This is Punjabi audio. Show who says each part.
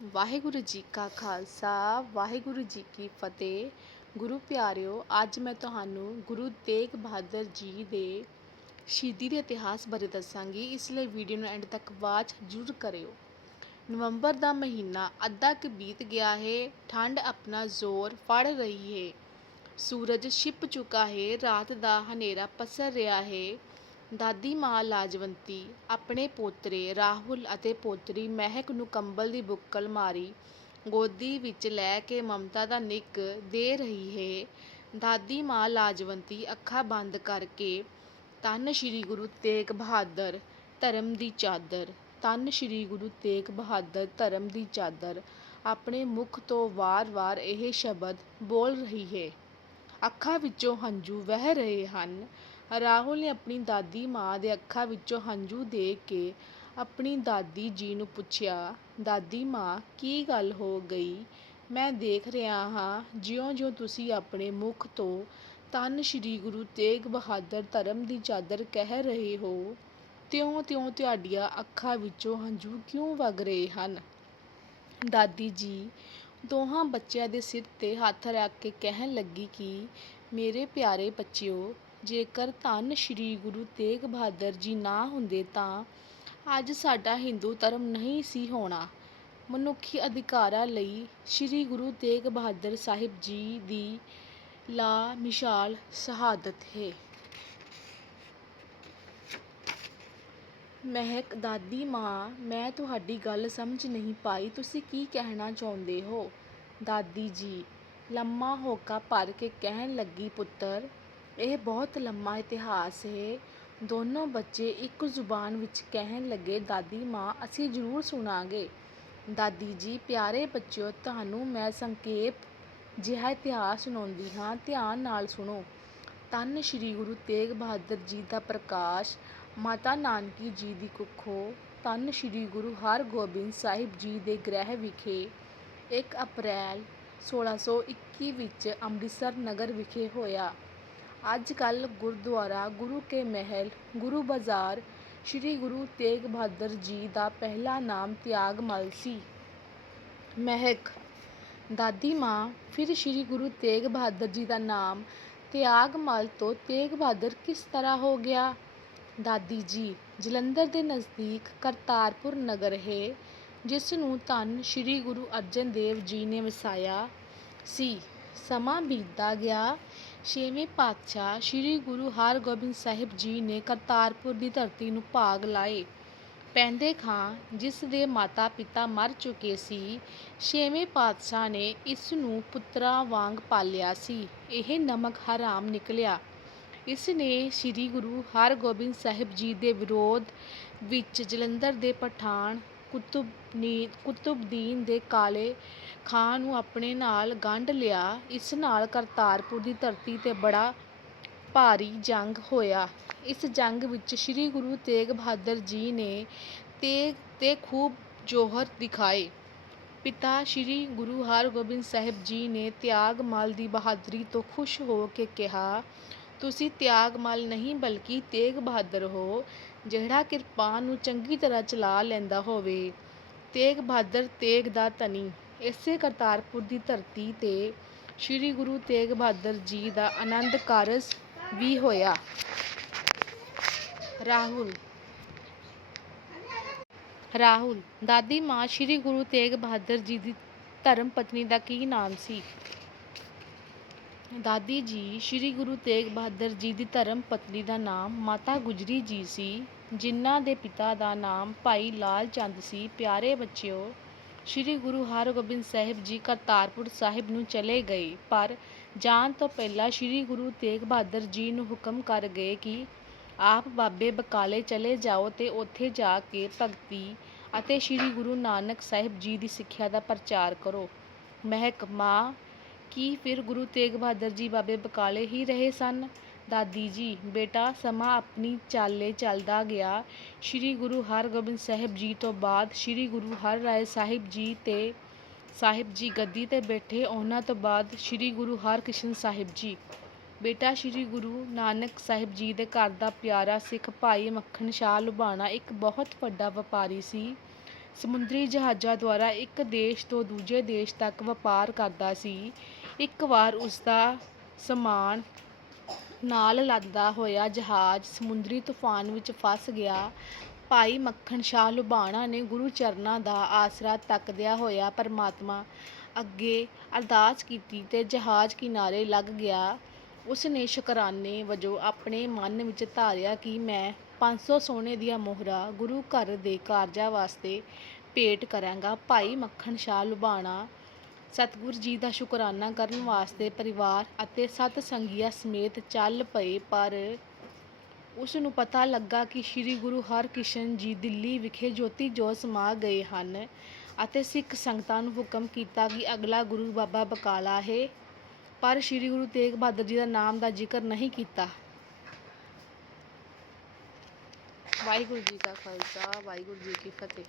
Speaker 1: ਵਾਹਿਗੁਰੂ ਜੀ ਕਾ ਖਾਲਸਾ, ਵਾਹਿਗੁਰੂ ਜੀ ਕੀ ਫਤਿਹ। ਗੁਰੂ ਪਿਆਰਿਓ, ਅੱਜ ਮੈਂ ਤੁਹਾਨੂੰ ਗੁਰੂ ਤੇਗ ਬਹਾਦਰ ਜੀ ਦੇ ਸ਼ਹੀਦੀ ਦੇ ਇਤਿਹਾਸ ਬਾਰੇ ਦੱਸਾਂਗੀ। ਇਸ ਲਈ ਵੀਡੀਓ ਨੂੰ ਐਂਡ ਤੱਕ ਵਾਚ ਜ਼ਰੂਰ ਕਰਿਓ। ਨਵੰਬਰ ਦਾ ਮਹੀਨਾ ਅੱਧਾ ਕੁ ਬੀਤ ਗਿਆ ਹੈ ਠੰਡ ਆਪਣਾ ਜ਼ੋਰ ਫੜ ਰਹੀ ਹੈ। ਸੂਰਜ ਛਿਪ ਚੁੱਕਾ ਹੈ, ਰਾਤ ਦਾ ਹਨੇਰਾ ਪਸਰ ਰਿਹਾ ਹੈ। ਦਾਦੀ ਮਾਂ ਲਾਜਵੰਤੀ, ਆਪਣੇ ਪੋਤਰੇ ਰਾਹੁਲ ਅਤੇ ਪੋਤਰੀ ਮਹਿਕ ਨੂੰ ਕੰਬਲ ਦੀ ਬੁੱਕਲ ਮਾਰੀ, ਗੋਦੀ ਵਿੱਚ ਲੈ ਕੇ ਮਮਤਾ ਦਾ ਨਿੱਘ ਦੇ ਰਹੀ ਹੈ। ਦਾਦੀ ਮਾਂ ਲਾਜਵੰਤੀ ਅੱਖਾਂ ਬੰਦ ਕਰਕੇ, ਧੰਨ ਸ਼੍ਰੀ ਗੁਰੂ ਤੇਗ ਬਹਾਦਰ, ਧਰਮ ਦੀ ਚਾਦਰ, ਧੰਨ ਸ਼੍ਰੀ ਗੁਰੂ ਤੇਗ ਬਹਾਦਰ, ਧਰਮ ਦੀ ਚਾਦਰ, ਆਪਣੇ ਮੁਖ ਤੋਂ ਵਾਰ-ਵਾਰ ਇਹ ਸ਼ਬਦ ਬੋਲ ਰਹੀ ਹੈ। ਅੱਖਾਂ ਵਿੱਚੋਂ ਹੰਝੂ ਵਹਿ ਰਹੇ ਹਨ। ਰਾਹੁਲ ਨੇ ਆਪਣੀ ਦਾਦੀ ਮਾਂ ਦੇ ਅੱਖਾਂ ਵਿੱਚੋਂ ਹੰਝੂ ਦੇਖ ਕੇ ਆਪਣੀ ਦਾਦੀ ਜੀ ਨੂੰ ਪੁੱਛਿਆ, ਦਾਦੀ ਮਾਂ, ਕੀ ਗੱਲ ਹੋ ਗਈ? ਮੈਂ ਦੇਖ ਰਿਹਾ ਹਾਂ, ਜਿਉਂ-ਜਿਉਂ ਤੁਸੀਂ ਆਪਣੇ ਮੁਖ ਤੋਂ ਧੰਨ ਸ਼੍ਰੀ ਗੁਰੂ ਤੇਗ ਬਹਾਦਰ ਧਰਮ ਦੀ ਚਾਦਰ ਕਹਿ ਰਹੇ ਹੋ, ਤਿਉਂ-ਤਿਉਂ ਤੁਹਾਡੀਆਂ ਅੱਖਾਂ ਵਿੱਚੋਂ ਹੰਝੂ ਕਿਉਂ ਵਗ ਰਹੇ ਹਨ? ਦਾਦੀ ਜੀ ਦੋਹਾਂ ਬੱਚਿਆਂ ਦੇ ਸਿਰ 'ਤੇ ਹੱਥ ਰੱਖ ਕੇ ਕਹਿਣ ਲੱਗੀ ਕਿ, ਮੇਰੇ ਪਿਆਰੇ ਬੱਚਿਓ ਜੇਕਰ ਧੰਨ ਸ਼੍ਰੀ ਗੁਰੂ ਤੇਗ ਬਹਾਦਰ ਜੀ ਨਾ ਹੁੰਦੇ ਤਾਂ ਅੱਜ ਸਾਡਾ ਹਿੰਦੂ ਧਰਮ ਨਹੀਂ ਸੀ ਹੋਣਾ। ਮਨੁੱਖੀ ਅਧਿਕਾਰਾਂ ਲਈ ਸ਼੍ਰੀ ਗੁਰੂ ਤੇਗ ਬਹਾਦਰ ਸਾਹਿਬ ਜੀ ਦੀ ਲਾ ਮਿਸਾਲ ਸ਼ਹਾਦਤ ਹੈ। ਮਹਿਕ ਦਾਦੀ ਮਾਂ, ਮੈਂ ਤੁਹਾਡੀ ਗੱਲ ਸਮਝ ਨਹੀਂ ਪਾਈ, ਤੁਸੀਂ ਕੀ ਕਹਿਣਾ ਚਾਹੁੰਦੇ ਹੋ? ਦਾਦੀ ਜੀ, ਲੰਮਾ ਹੋਕਾ ਭਰ ਕੇ ਕਹਿਣ ਲੱਗੀ ਪੁੱਤਰ ਇਹ ਬਹੁਤ ਲੰਮਾ ਇਤਿਹਾਸ ਹੈ। ਦੋਨੋਂ ਬੱਚੇ ਇੱਕ ਜ਼ੁਬਾਨ ਵਿੱਚ ਕਹਿਣ ਲੱਗੇ, ਦਾਦੀ, ਮਾਂ, ਅਸੀਂ ਜ਼ਰੂਰ ਸੁਣਾਂਗੇ। ਦਾਦੀ ਜੀ, ਪਿਆਰੇ ਬੱਚਿਓ, ਤੁਹਾਨੂੰ ਮੈਂ ਸੰਖੇਪ ਜਿਹਾ ਇਤਿਹਾਸ ਸੁਣਾਉਂਦੀ ਹਾਂ। ਧਿਆਨ ਨਾਲ ਸੁਣੋ। ਧੰਨ ਸ਼੍ਰੀ ਗੁਰੂ ਤੇਗ ਬਹਾਦਰ ਜੀ ਦਾ ਪ੍ਰਕਾਸ਼, ਮਾਤਾ ਨਾਨਕੀ ਜੀ ਦੀ ਕੁੱਖੋਂ ਧੰਨ ਸ਼੍ਰੀ ਗੁਰੂ ਹਰਗੋਬਿੰਦ ਸਾਹਿਬ ਜੀ ਦੇ ਗ੍ਰਹਿ ਵਿਖੇ ਇੱਕ ਅਪ੍ਰੈਲ 1621 ਵਿੱਚ ਅੰਮ੍ਰਿਤਸਰ ਨਗਰ ਵਿਖੇ ਹੋਇਆ। ਅੱਜ ਕੱਲ੍ਹ ਗੁਰਦੁਆਰਾ, ਗੁਰੂ ਕੇ ਮਹਿਲ, ਗੁਰੂ ਬਾਜ਼ਾਰ, ਸ਼੍ਰੀ ਗੁਰੂ ਤੇਗ ਬਹਾਦਰ ਜੀ ਦਾ ਪਹਿਲਾ ਨਾਮ ਤਿਆਗ ਮੱਲ ਸੀ। ਮਹਿਕ, ਦਾਦੀ ਮਾਂ, ਫਿਰ ਸ਼੍ਰੀ ਗੁਰੂ ਤੇਗ ਬਹਾਦਰ ਜੀ ਦਾ ਨਾਮ ਤਿਆਗ ਮੱਲ ਤੋਂ ਤੇਗ ਬਹਾਦਰ ਕਿਸ ਤਰ੍ਹਾਂ ਹੋ ਗਿਆ? ਦਾਦੀ ਜੀ, ਜਲੰਧਰ ਦੇ ਨਜ਼ਦੀਕ ਕਰਤਾਰਪੁਰ ਨਗਰ ਹੈ, ਜਿਸ ਨੂੰ ਧੰਨ ਸ਼੍ਰੀ ਗੁਰੂ ਅਰਜਨ ਦੇਵ ਜੀ ਨੇ ਵਸਾਇਆ ਸੀ। ਸਮਾਂ ਬੀਤਦਾ ਗਿਆ ਛੇਵੇਂ ਪਾਤਸ਼ਾਹ ਸ਼੍ਰੀ ਗੁਰੂ ਹਰਗੋਬਿੰਦ ਸਾਹਿਬ ਜੀ ਨੇ ਕਰਤਾਰਪੁਰ ਦੀ ਧਰਤੀ ਨੂੰ ਭਾਗ ਲਾਏ। ਪੈਂਦੇ ਖਾਂ ਜਿਸ ਦੇ ਮਾਤਾ ਪਿਤਾ ਮਰ ਚੁੱਕੇ ਸੀ, ਛੇਵੇਂ ਪਾਤਸ਼ਾਹ ਨੇ ਇਸ ਨੂੰ ਪੁੱਤਰਾਂ ਵਾਂਗ ਪਾਲਿਆ ਸੀ। ਇਹ ਨਮਕ ਹਰਾਮ ਨਿਕਲਿਆ। ਇਸ ਨੇ ਸ੍ਰੀ ਗੁਰੂ ਹਰਗੋਬਿੰਦ ਸਾਹਿਬ ਜੀ ਦੇ ਵਿਰੋਧ ਵਿੱਚ ਜਲੰਧਰ ਦੇ ਪਠਾਨ ਕੁਤੁਬਨੀ ਕੁਤੁਬਦੀਨ ਦੇ ਕਾਲੇ ਖਾਂ ਨੂੰ ਆਪਣੇ ਨਾਲ ਗੰਢ ਲਿਆ, ਇਸ ਨਾਲ ਕਰਤਾਰਪੁਰ ਦੀ ਧਰਤੀ 'ਤੇ ਬੜਾ ਭਾਰੀ ਜੰਗ ਹੋਇਆ। ਇਸ ਜੰਗ ਵਿੱਚ ਸ੍ਰੀ ਗੁਰੂ ਤੇਗ ਬਹਾਦਰ ਜੀ ਨੇ ਤੇਗ 'ਤੇ ਖੂਬ ਜੋਹਰ ਦਿਖਾਏ। ਪਿਤਾ ਸ੍ਰੀ ਗੁਰੂ ਹਰਗੋਬਿੰਦ ਸਾਹਿਬ ਜੀ ਨੇ ਤਿਆਗਮਲ ਦੀ ਬਹਾਦਰੀ ਤੋਂ ਖੁਸ਼ ਹੋ ਕੇ ਕਿਹਾ, ਤੁਸੀਂ ਤਿਆਗਮਲ ਨਹੀਂ, ਬਲਕਿ ਤੇਗ ਬਹਾਦਰ ਹੋ, ਜਿਹੜਾ ਕਿਰਪਾਨ ਨੂੰ ਚੰਗੀ ਤਰ੍ਹਾਂ ਚਲਾ ਲੈਂਦਾ ਹੋਵੇ। ਤੇਗ ਬਹਾਦਰ ਤੇਗ ਦਾ ਧਨੀ। ਇਸੇ ਕਰਤਾਰਪੁਰ ਦੀ ਧਰਤੀ 'ਤੇ ਸ੍ਰੀ ਗੁਰੂ ਤੇਗ ਬਹਾਦਰ ਜੀ ਦਾ ਆਨੰਦ ਕਾਰਜ ਵੀ ਹੋਇਆ। ਰਾਹੁਲ। ਰਾਹੁਲ, ਦਾਦੀ ਮਾਂ ਸ੍ਰੀ ਗੁਰੂ ਤੇਗ ਬਹਾਦਰ ਜੀ ਦੀ ਧਰਮ ਪਤਨੀ ਦਾ ਕੀ ਨਾਮ ਸੀ? ਦਾਦੀ ਜੀ, ਸ੍ਰੀ ਗੁਰੂ ਤੇਗ ਬਹਾਦਰ ਜੀ ਦੀ ਧਰਮ ਪਤਨੀ ਦਾ ਨਾਮ ਮਾਤਾ ਗੁਜਰੀ ਜੀ ਸੀ, ਜਿਨ੍ਹਾਂ ਦੇ ਪਿਤਾ ਦਾ ਨਾਮ ਭਾਈ ਲਾਲ ਚੰਦ ਸੀ। ਪਿਆਰੇ ਬੱਚਿਓ ਸ੍ਰੀ ਗੁਰੂ ਹਰਗੋਬਿੰਦ ਸਾਹਿਬ ਜੀ ਕਰਤਾਰਪੁਰ ਸਾਹਿਬ ਨੂੰ ਚਲੇ ਗਏ, ਪਰ ਜਾਣ ਤੋਂ ਪਹਿਲਾਂ ਸ੍ਰੀ ਗੁਰੂ ਤੇਗ ਬਹਾਦਰ ਜੀ ਨੂੰ ਹੁਕਮ ਕਰ ਗਏ ਕਿ ਆਪ ਬਾਬੇ ਬਕਾਲੇ ਚਲੇ ਜਾਓ ਤੇ ਉੱਥੇ ਜਾ ਕੇ ਭਗਤੀ ਅਤੇ ਸ੍ਰੀ ਗੁਰੂ ਨਾਨਕ ਸਾਹਿਬ ਜੀ ਦੀ ਸਿੱਖਿਆ ਦਾ ਪ੍ਰਚਾਰ ਕਰੋ। ਮਹਿਕ ਮਾਂ ਕੀ ਫਿਰ ਗੁਰੂ ਤੇਗ ਬਹਾਦਰ ਜੀ ਬਾਬੇ ਬਕਾਲੇ ਹੀ ਰਹੇ ਸਨ? ਦਾਦੀ ਜੀ, ਬੇਟਾ ਸਮਾਂ ਆਪਣੀ ਚਾਲੇ ਚੱਲਦਾ ਗਿਆ। ਸ੍ਰੀ ਗੁਰੂ ਹਰਗੋਬਿੰਦ ਸਾਹਿਬ ਜੀ ਤੋਂ ਬਾਅਦ ਸ੍ਰੀ ਗੁਰੂ ਹਰ ਰਾਏ ਸਾਹਿਬ ਜੀ ਤੇ ਸਾਹਿਬ ਜੀ ਗੱਦੀ ਤੇ ਬੈਠੇ। ਉਹਨਾਂ ਤੋਂ ਬਾਅਦ ਸ੍ਰੀ ਗੁਰੂ ਹਰਕ੍ਰਿਸ਼ਨ ਸਾਹਿਬ ਜੀ। ਬੇਟਾ ਸ੍ਰੀ ਗੁਰੂ ਨਾਨਕ ਸਾਹਿਬ ਜੀ ਦੇ ਘਰ ਦਾ ਪਿਆਰਾ ਸਿੱਖ ਭਾਈ ਮੱਖਣ ਸ਼ਾਹ ਲੁਬਾਣਾ ਇੱਕ ਬਹੁਤ ਵੱਡਾ ਵਪਾਰੀ ਸੀ। ਸਮੁੰਦਰੀ ਜਹਾਜ਼ਾਂ ਦੁਆਰਾ ਇੱਕ ਦੇਸ਼ ਤੋਂ ਦੂਜੇ ਦੇਸ਼ ਤੱਕ ਵਪਾਰ ਕਰਦਾ ਸੀ। ਇੱਕ ਵਾਰ ਉਸ ਦਾ ਸਮਾਨ ਨਾਲ ਲੱਦਾ ਹੋਇਆ ਜਹਾਜ਼ ਸਮੁੰਦਰੀ ਤੂਫਾਨ ਵਿੱਚ ਫਸ ਗਿਆ। ਭਾਈ ਮੱਖਣ ਸ਼ਾਹ ਲੁਬਾਣਾ ਨੇ ਗੁਰੂ ਚਰਨਾਂ ਦਾ ਆਸਰਾ ਤੱਕਦਿਆਂ ਹੋਇਆ ਪਰਮਾਤਮਾ ਅੱਗੇ ਅਰਦਾਸ ਕੀਤੀ ਤੇ ਜਹਾਜ਼ ਕਿਨਾਰੇ ਲੱਗ ਗਿਆ। ਉਸ ਨੇ ਸ਼ੁਕਰਾਨੇ ਵਜੋਂ ਆਪਣੇ ਮਨ ਵਿੱਚ ਧਾਰਿਆ ਕਿ ਮੈਂ 500 ਸੋਨੇ ਦੀਆਂ ਮੋਹਰਾਂ ਗੁਰੂ ਘਰ ਦੇ ਕਾਰਜਾਂ ਵਾਸਤੇ ਭੇਟ ਕਰਾਂਗਾ। ਭਾਈ ਮੱਖਣ ਸ਼ਾਹ ਲੁਬਾਣਾ ਸਤਿਗੁਰ ਜੀ ਦਾ ਸ਼ੁਕਰਾਨਾ ਕਰਨ ਵਾਸਤੇ ਪਰਿਵਾਰ ਅਤੇ ਸਤ ਸੰਗੀਆਂ ਸਮੇਤ ਚੱਲ ਪਏ, ਪਰ ਉਸ ਨੂੰ ਪਤਾ ਲੱਗਾ ਕਿ ਸ੍ਰੀ ਗੁਰੂ ਹਰਕ੍ਰਿਸ਼ਨ ਜੀ ਦਿੱਲੀ ਵਿਖੇ ਜੋਤੀ ਜੋਤ ਸਮਾ ਗਏ ਹਨ ਅਤੇ ਸਿੱਖ ਸੰਗਤਾਂ ਨੂੰ ਹੁਕਮ ਕੀਤਾ ਕਿ ਅਗਲਾ ਗੁਰੂ ਬਾਬਾ ਬਕਾਲਾ ਹੈ, ਪਰ ਸ੍ਰੀ ਗੁਰੂ ਤੇਗ ਬਹਾਦਰ ਜੀ ਦਾ ਨਾਮ ਦਾ ਜ਼ਿਕਰ ਨਹੀਂ ਕੀਤਾ। ਵਾਹਿਗੁਰੂ ਜੀ ਕਾ ਖਾਲਸਾ, ਵਾਹਿਗੁਰੂ ਜੀ ਕੀ ਫਤਿਹ।